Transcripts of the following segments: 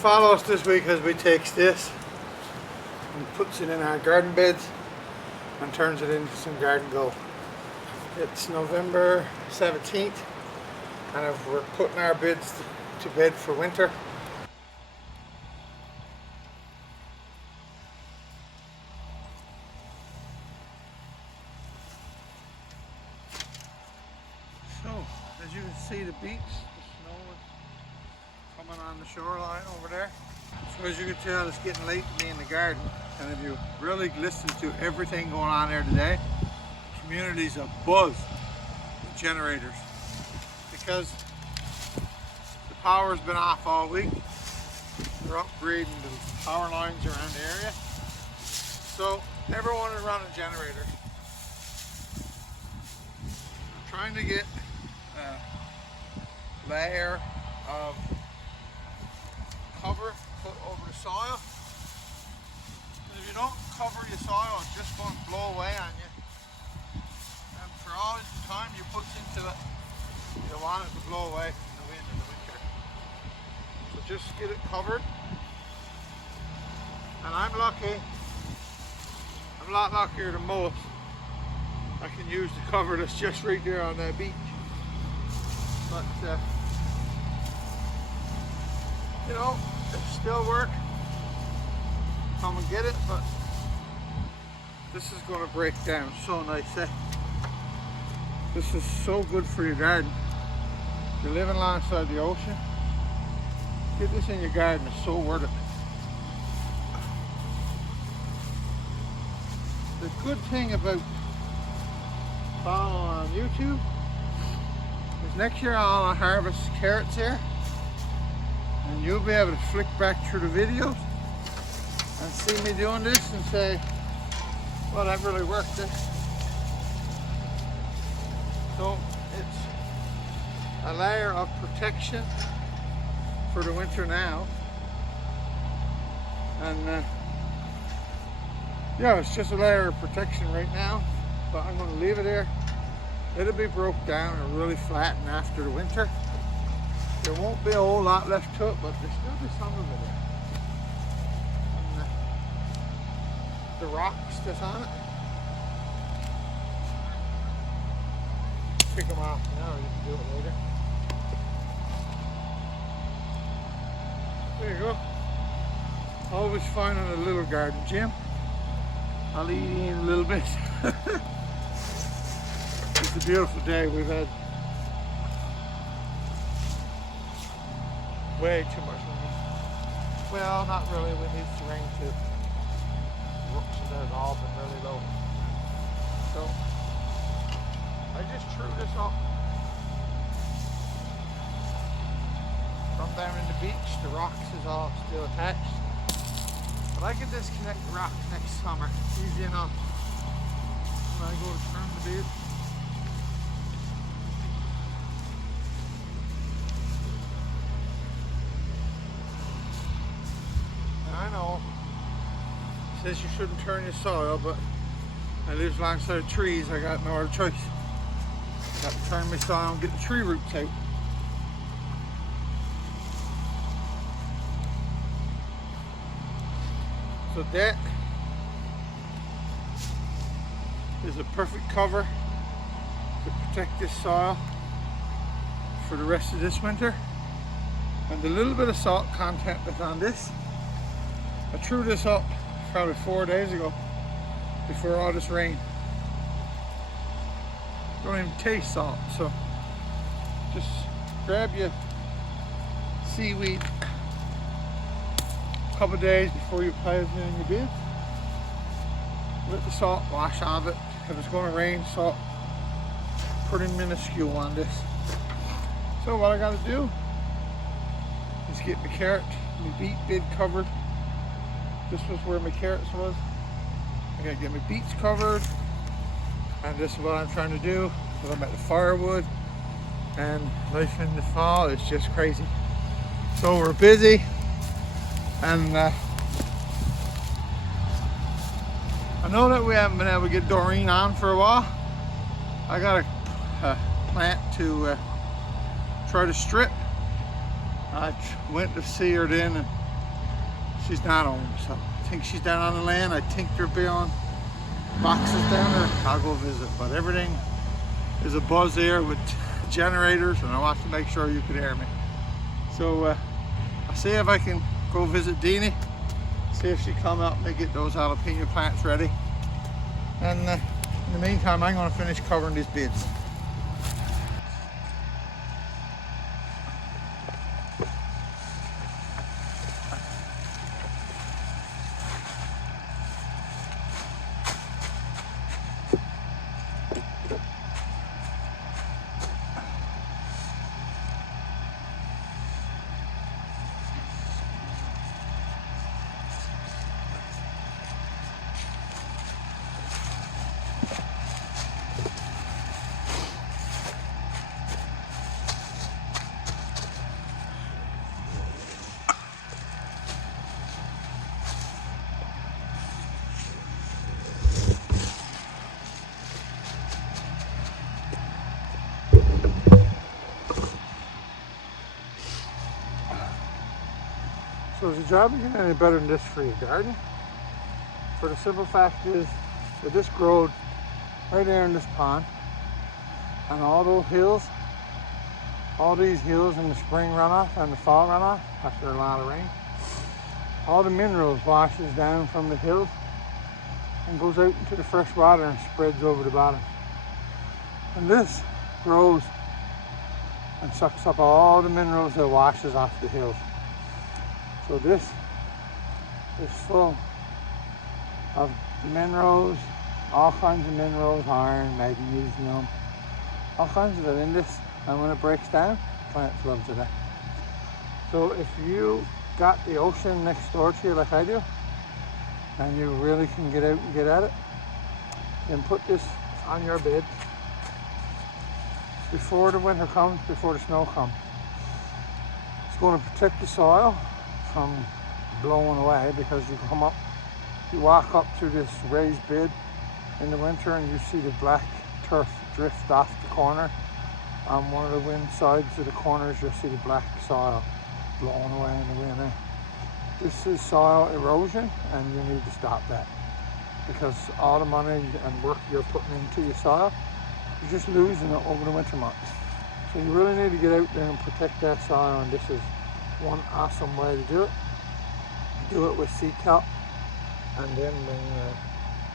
follow us this week as we takes this and puts it in our garden beds and turns it into some garden gold. It's November 17th and we're putting our beds to bed for winter. So, as you can see, the beach, the snow is coming on the shoreline over there. So as you can tell, it's getting late to be in the garden, and if you really listen to everything going on there today, the community's abuzz with generators because the power's been off all week. They're upgrading the power lines around the area, so everyone is running generators. I'm trying to get a layer of cover put over the soil. And if you don't cover your soil, it's just going to blow away on you. And for all the time you put into it, you want it to blow away from the wind in the winter. So just get it covered. And I'm lucky. I'm a lot luckier than most. I can use the cover that's just right there on that beach. But you know, it still work. Come and get it, but this is going to break down so nice. This is so good for your garden. You're living alongside the ocean. Get this in your garden, it's so worth it. The good thing about following on YouTube is next year I'll harvest carrots here. And you'll be able to flick back through the videos and see me doing this and say, well, that really worked. So it's a layer of protection for the winter now. And yeah, it's just a layer of protection right now, but I'm going to leave it here. It'll be broke down and really flatten after the winter. There won't be a whole lot left to it, but there's still be some of it there. And the rocks that's on it, pick them off now, you can do it later. There you go. Always finding a little garden, Jim. I'll eat in a little bit. It's a beautiful day. We've had way too much rain. Well, not really. We need some rain too. The rooks and those all been really low. So I just threw this up from down in the beach. The rocks is all still attached, but I can disconnect the rocks next summer. Easy enough. When I go to turn the bed. I know it says you shouldn't turn your soil, but I live alongside trees. I got no other choice. Got to turn my soil and get the tree roots out. So that is a perfect cover to protect this soil for the rest of this winter. And the little bit of salt content that's on this, I threw this up probably 4 days ago before all this rain. Don't even taste salt, so just grab your seaweed a couple of days before you plant it in your bed. Let the salt wash off it. If it's going to rain, salt pretty minuscule on this. So what I got to do is get my carrot, my beet bed covered. This was where my carrots was. I gotta get my beets covered, and this is what I'm trying to do. Because I'm at the firewood, and life in the fall is just crazy. So we're busy, and I know that we haven't been able to get Doreen on for a while. I got a plant to try to strip. I went to see her then, and she's not home, so I think she's down on the land. I think there'll be on boxes down there. I'll go visit, but everything is a buzz there with generators, and I want to make sure you could hear me. So I'll see if I can go visit Deanie, see if she come up and get those jalapeno plants ready. And in the meantime, I'm going to finish covering these beds. So is the job getting any better than this for your garden? For the simple fact is that this growed right there in this pond, and all those hills, all these hills in the spring runoff and the fall runoff after a lot of rain, all the minerals washes down from the hills and goes out into the fresh water and spreads over the bottom. And this grows and sucks up all the minerals that washes off the hills. So this is full of minerals, all kinds of minerals, iron, magnesium, all kinds of it in this. And when it breaks down, plants love it. So if you got the ocean next door to you like I do, and you really can get out and get at it, then put this on your bed before the winter comes, before the snow comes. It's going to protect the soil from blowing away, because you come up, you walk up to this raised bed in the winter and you see the black turf drift off the corner. On one of the wind sides of the corners, you'll see the black soil blowing away in the wind. This is soil erosion, and you need to stop that, because all the money and work you're putting into your soil, you're just losing it over the winter months. So you really need to get out there and protect that soil, and this is one awesome way to do it. Do it with sea kelp, and then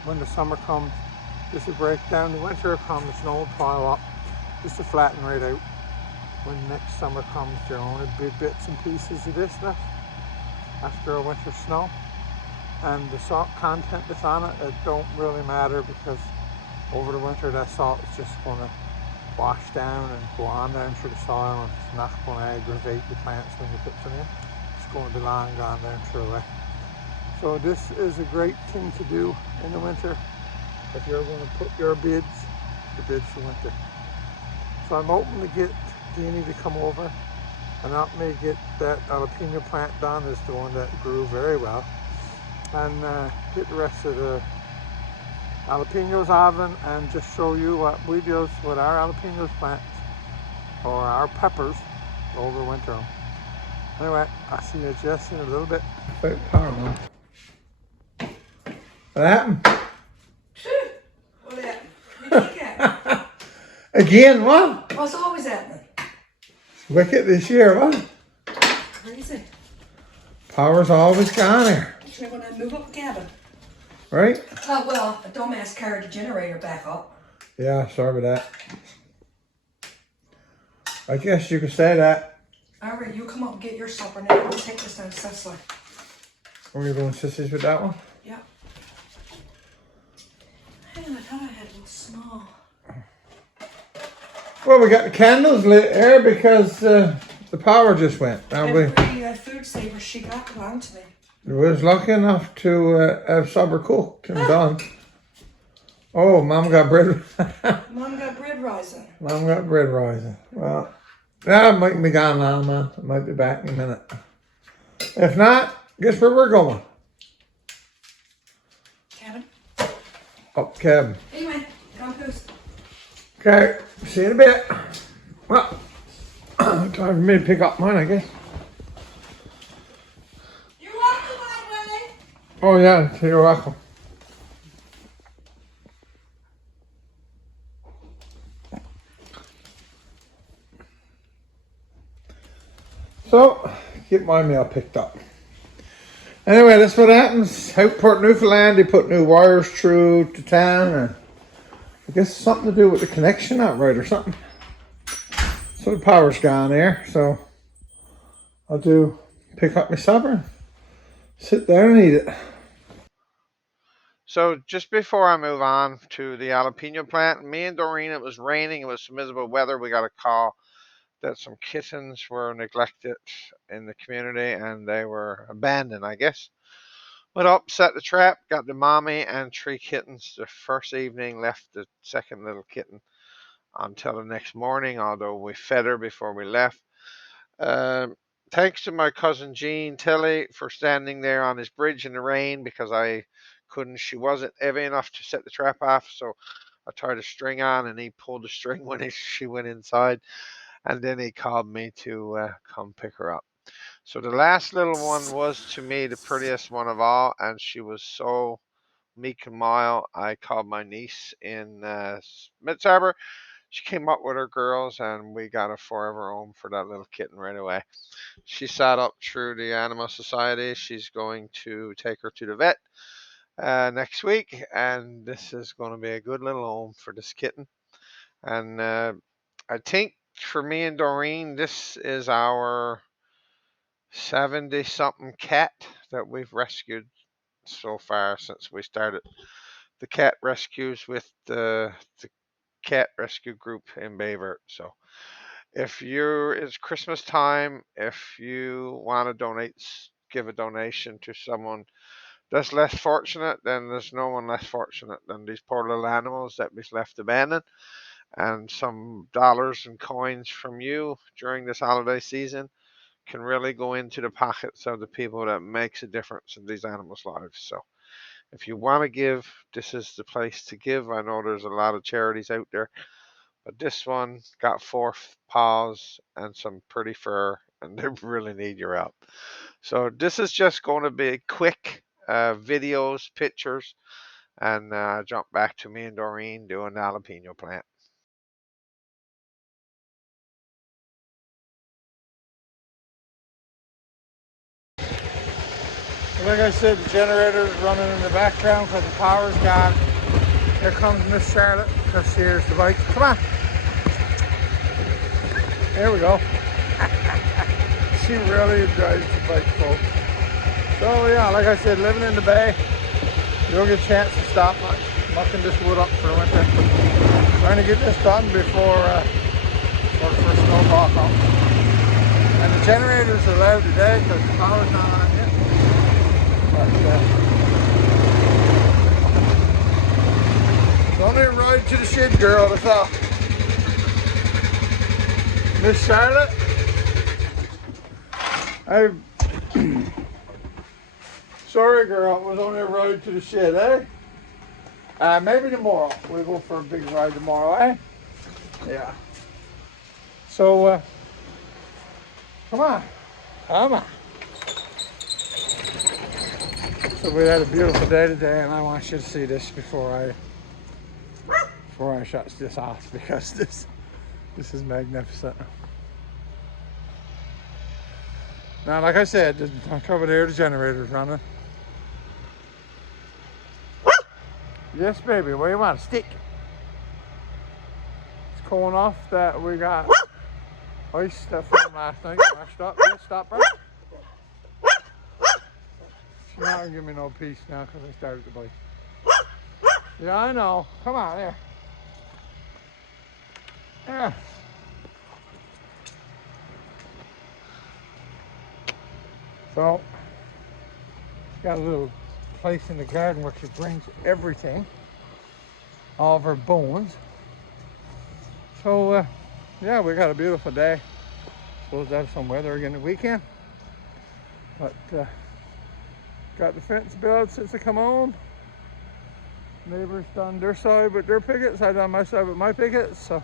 when the summer comes, this will break down. The winter comes, the snow will pile up, just to flatten right out. When next summer comes, there are only big bits and pieces of this left after a winter snow, and the salt content that's on it, it don't really matter, because over the winter that salt is just going to wash down and go on down through the soil, and it's not going to aggravate the plants when you put them in. It's going to be long gone down through away. So this is a great thing to do in the winter if you're going to put your beds for winter. So I'm hoping to get Deanie to come over and help me get that jalapeno plant done. Is the one that grew very well, and get the rest of the jalapenos oven, and just show you what we do with our jalapenos plants, or our peppers, overwinter. Anyway, I'll see you just in a little bit. Power man. What happened? What happened? You think that? Again, what? What's always happening? It's wicked this year, what? Crazy. Power's always gone here. You're going to move up the cabin. Right? Oh, well, a dumbass carried the generator back up. Yeah, sorry about that. I guess you could say that. All right, you come up and get your supper now. I'll take this down to Cecily. Were you going sissies with that one? Yeah. Hey, I thought I had a little small. Well, we got the candles lit here because the power just went. Every food saver she got belonged to me. I was lucky enough to have supper cooked and done. Oh, Mum got bread. Mum got bread rising. Mum got bread rising. Well, that might be gone now, man. I might be back in a minute. If not, guess where we're going? Cabin. Up cabin. Anyway, come post. Okay, see you in a bit. Well, time for me to pick up mine, I guess. You're welcome, Oh yeah, you're welcome. So, get my mail picked up. Anyway, that's what happens. Out Port Newfoundland, they put new wires through to town, and I guess something to do with the connection not right or something. So the power's gone there, so I'll do pick up my supper and sit there and eat it. So just before I move on to the jalapeno plant, me and Doreen, it was raining, it was miserable weather. We got a call that some kittens were neglected in the community and they were abandoned, I guess. Went up, set the trap, got the mommy and 3 kittens the first evening, left the second little kitten until the next morning, although we fed her before we left. Um, Thanks to my cousin Jean Tilly for standing there on his bridge in the rain because she wasn't heavy enough to set the trap off, so I tied a string on and he pulled the string when she went inside, and then he called me to come pick her up. So the last little one was to me the prettiest one of all, and she was so meek and mild. I called my niece in Mid Harbor. She came up with her girls, and we got a forever home for that little kitten right away. She sat up through the Animal Society. She's going to take her to the vet next week, and this is going to be a good little home for this kitten. And I think for me and Doreen, this is our 70 something cat that we've rescued so far since we started the cat rescues with the cat rescue group in Bayvert. So it's Christmas time, if you want to give a donation to someone that's less fortunate, then there's no one less fortunate than these poor little animals that we've left abandoned. And some dollars and coins from you during this holiday season can really go into the pockets of the people that makes a difference in these animals' lives. So if you want to give, this is the place to give. I know there's a lot of charities out there, but this one got 4 paws and some pretty fur, and they really need your help. So this is just going to be quick videos, pictures, and jump back to me and Doreen doing the jalapeno plant. Like I said, the generator's running in the background because the power's gone. Here comes Miss Charlotte because she hears the bike. Come on. There we go. She really drives the bike, folks. So yeah, like I said, living in the bay, you don't get a chance to stop much. Mucking this wood up for the winter. Trying to get this done before the first snowfall comes. And the generator's allowed today because the power's not on yet. But it's only a ride to the shed, girl, that's all. Miss Charlotte, sorry girl, it was only a ride to the shed, eh? Maybe tomorrow. We'll go for a big ride tomorrow, eh? Yeah. So, come on. Come on. So we had a beautiful day today, and I want you to see this before I shut this off, because this is magnificent. Now, like I said, over there the generator's running. Yes, baby, where you want a stick? It's cooling off that we got ice stuff from last night washed up. Yes, stop her. She's not gonna give me no peace now because I started to bite. Yeah, I know. Come on, there. Yeah. So, she's got a little place in the garden where she brings everything, all of her bones. So, yeah, we got a beautiful day. Supposed to have some weather again the weekend. But, got the fence built since I come home. Neighbors done their side with their pickets. I done my side with my pickets. So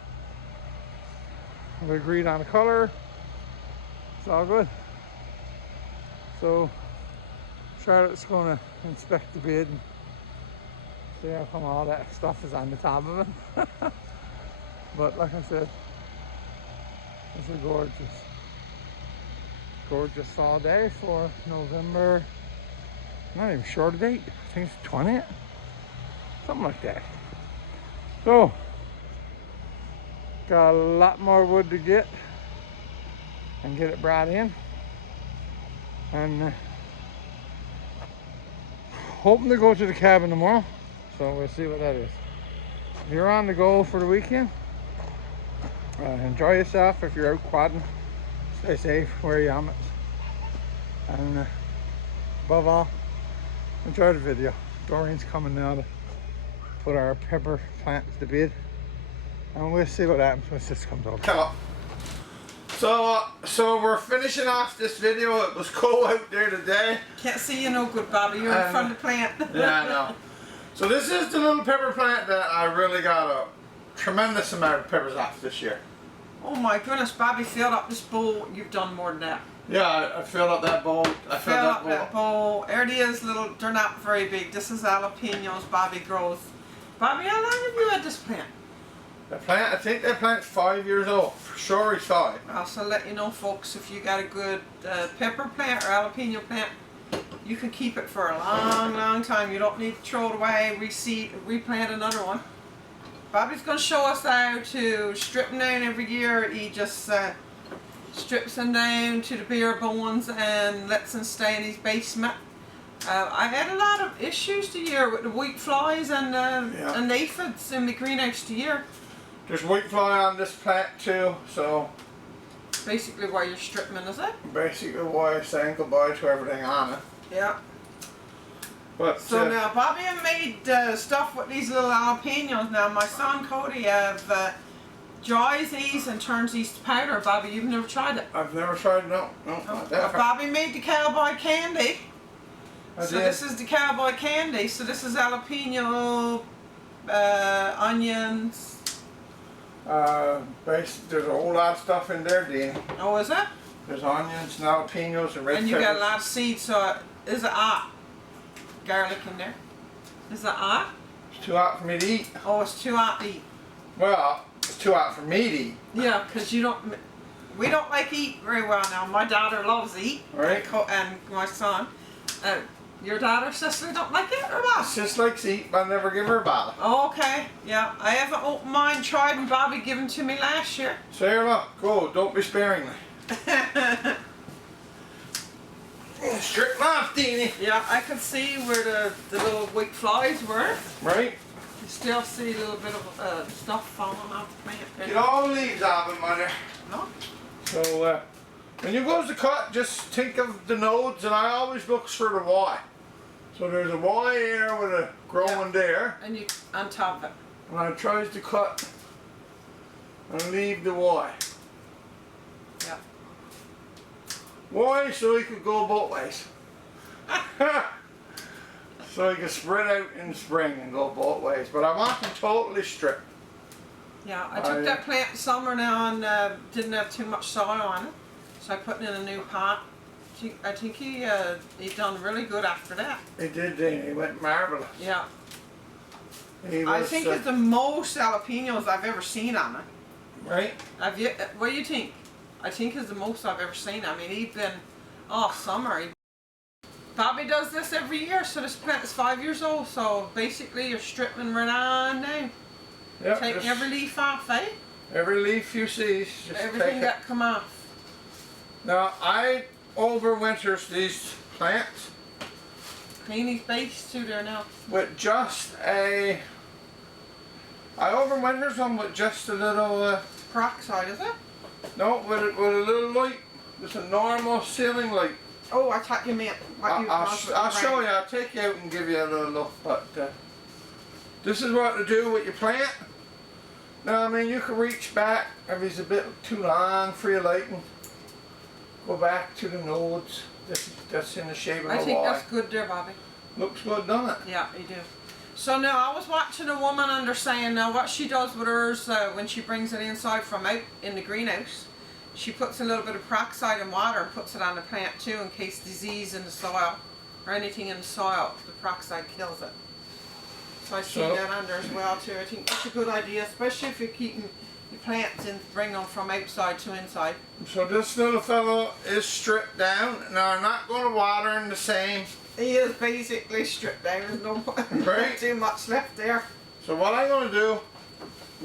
we agreed on a color. It's all good. So Charlotte's gonna inspect the bed and see how come all that stuff is on the top of it. But like I said, it's a gorgeous fall day for November. Not even sure the date. I think it's 20th, something like that. So got a lot more wood to get and get it brought in, and hoping to go to the cabin tomorrow. So we'll see what that is. If you're on the go for the weekend, enjoy yourself. If you're out quadding, stay safe, wear your helmets, and above all, enjoy the video. Doreen's coming now to put our pepper plants to bed, and we'll see what happens when this comes over. Hello. So we're finishing off this video. It was cold out there today. Can't see you no good, Bobby. You're in front of the plant. Yeah, I know. So this is the little pepper plant that I really got a tremendous amount of peppers off this year. Oh my goodness, Bobby filled up this bowl. You've done more than that. Yeah, I filled up that bowl. I filled up that bowl. There it is, little. They're not very big. This is jalapenos Bobby grows. Bobby, how long have you had this plant? The plant, I think that plant's 5 years old. For sure it's 5. I'll also let you know, folks, if you got a good pepper plant or jalapeno plant, you can keep it for a long time. You don't need to throw it away, reseed, replant another one. Bobby's going to show us how to strip them down every year. He just strips them down to the bare bones and lets them stay in his basement. I had a lot of issues the year with the white flies and aphids in the greenhouse the year. There's white fly on this plant too, so basically why you're stripping it, is it? Basically why I'm saying goodbye to everything on it. Yeah. But so now Bobby have made stuff with these little jalapenos. Now my son Cody have dries these and turns these to powder. Bobby, you've never tried it? I've never tried, no. Not that Bobby made the cowboy candy. This is the cowboy candy. So this is jalapeno, onions. There's a whole lot of stuff in there, Dean. Oh, is it? There's onions and jalapenos and red peppers. And you got a lot of seeds, so is it hot? Garlic in there. Is it hot? It's too hot for me to eat. Oh, it's too hot to eat. Well, it's too hot for me to eat. Yeah, because we don't like to eat very well now. My daughter loves to eat. Right. And my son. Your daughter, sister don't like it or what? She just likes to eat, but I never give her a bottle. Oh, okay. Yeah, I haven't opened mine, tried, and Bobby gave them to me last year. Sarah, go. Don't be sparing me. Strip them off, Deanie. Yeah, I could see where the little white flies were. Right. You still see a little bit of stuff falling off the plant. Get all the leaves off them, Mother. No? So, when you go to cut, just think of the nodes, and I always look for the Y. So there's a Y here with a growing there. And you on top of it. And I tries to cut and leave the Y. Yeah. Why? So he could go both ways. So he could spread out in the spring and go both ways. But I want them totally stripped. Yeah, I took that plant in summer now and didn't have too much soil on it. So I put it in a new pot. I think he done really good after that. He did, he went marvelous. Yeah. I think it's the most jalapenos I've ever seen on it. Right? What do you think? I think it's the most I've ever seen. I mean, he's been summer. Bobby does this every year, so this plant is 5 years old. So basically, you're stripping right on down. Yep, Taking every leaf off, eh? Every leaf you see, just everything that come off. Now I overwinters these plants. Clean his base too there now. With just I overwinters them with just a little peroxide, is it? No, with a little light. Just a normal ceiling light. Oh, I thought you meant what I'll show you. I'll take you out and give you a little look. But this is what to do with your plant. Now, I mean, you can reach back if it's a bit too long for your lighting. Go back to the nodes. That's in the shape of a Y. I think that's good there, Bobby. Looks good, doesn't it? Yeah, you do. So now I was watching a woman under saying now what she does with hers when she brings it inside from out in the greenhouse. She puts a little bit of peroxide and water and puts it on the plant too in case disease in the soil. or anything in the soil. The peroxide kills it. So I see So- that under as well too. I think that's a good idea, especially if you're keeping your plants and bring them from outside to inside. So this little fellow is stripped down. Now I'm not going to water him the same. He is basically stripped down. There's no Right. too much left there. So what I'm going to do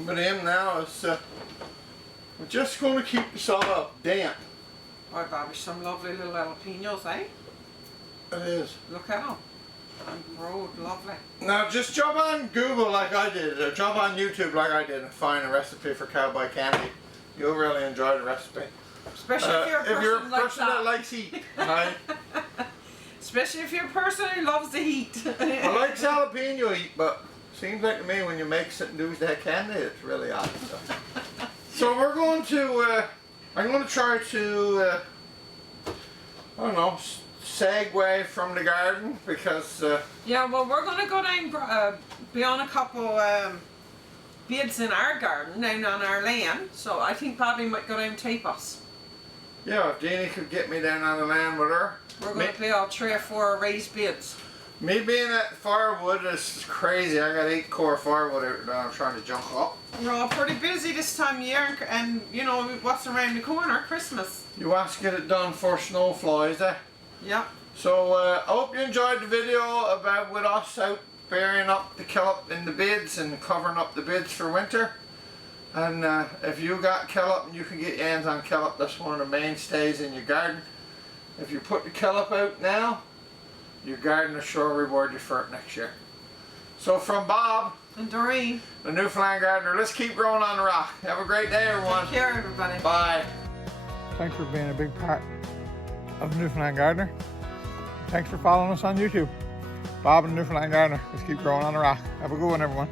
with him now is we're just going to keep the soil damp. Oh, Bobby, some lovely little jalapenos, eh? It is. Look at them. And growed lovely. Now just jump on Google like I did, or jump on YouTube like I did and find a recipe for cowboy candy. You'll really enjoy the recipe. Especially if you're a person, that likes heat. Right? Especially if you're a person who loves the heat. I like jalapeno heat, but seems like to me when you make something do with that candy, it's really hot. So we're going to, I'm going to try to, I don't know, segue from the garden because Yeah, well, we're going to go down beyond a couple beds in our garden, down on our land. So I think Bobby might go down and tape us. yeah, if Jeannie could get me down on the land with her. We're going to build 3 or 4 raised beds. Me being at firewood is crazy. I got 8 core firewood out that I'm trying to junk up. We're all pretty busy this time of year, and you know what's around the corner, Christmas. You want to get it done for snow flies, eh? Yep. So I hope you enjoyed the video about with us out burying up the kelp in the beds and covering up the beds for winter. And if you got kelp and you can get your hands on kelp, that's one of the mainstays in your garden. If you put the kelp out now, your garden will sure reward you for it next year. So from Bob And Doreen. the Newfoundland gardener, let's keep growing on the rock. Have a great day, everyone. Take care, everybody. Bye. Thanks for being a big part of Newfoundland Gardener. Thanks for following us on YouTube. Bob and Newfoundland Gardener. Let's keep growing on the rock. Have a good one, everyone.